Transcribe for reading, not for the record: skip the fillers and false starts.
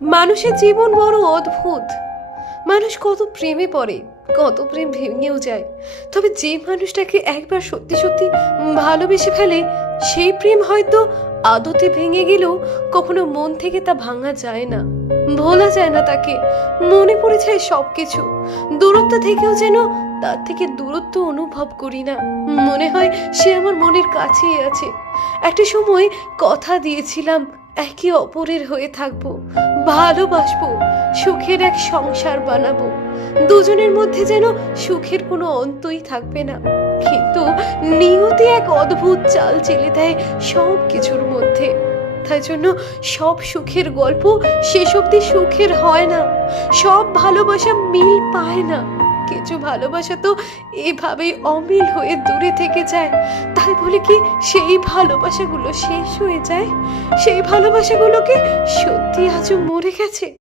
মানুষের জীবন বড় অদ্ভুত। মানুষ কত প্রেমে পড়ে, কত প্রেম ভেঙেও যায়। তবে যে মানুষটাকে একবার সত্যি সত্যি ভালোবেসে ফেলে, সেই প্রেম হয়তো আদতে ভেঙে গেলেও কখনো মন থেকে তা ভাঙা যায় না, ভোলা যায় না তাকে। মনে পড়ে যায় সবকিছু, দূরত্ব থেকেও যেন তার থেকে দূরত্ব অনুভব করি না। মনে হয় সে আমার মনের কাছেই আছে। একটা সময় কথা দিয়েছিলাম একে অপরের হয়ে থাকবো, ভালোবাসবো, সুখের এক সংসার বানাবো, দুজনের মধ্যে যেন সুখের কোনো অন্তই থাকবে না। কিন্তু নিয়তি এক অদ্ভুত চাল চেলে দেয় সব কিছুর মধ্যে। তাই জন্য সব সুখের গল্প শেষ অবধি সুখের হয় না, সব ভালোবাসা মিল পায় না। কিছু ভালোবাসা তো এভাবেই অমিল হয়ে দূরে থেকে যায়। তাই বলে কি সেই ভালোবাসাগুলো শেষ হয়ে যায়? সেই ভালোবাসাগুলোকে সত্যি আজও মরে গেছে?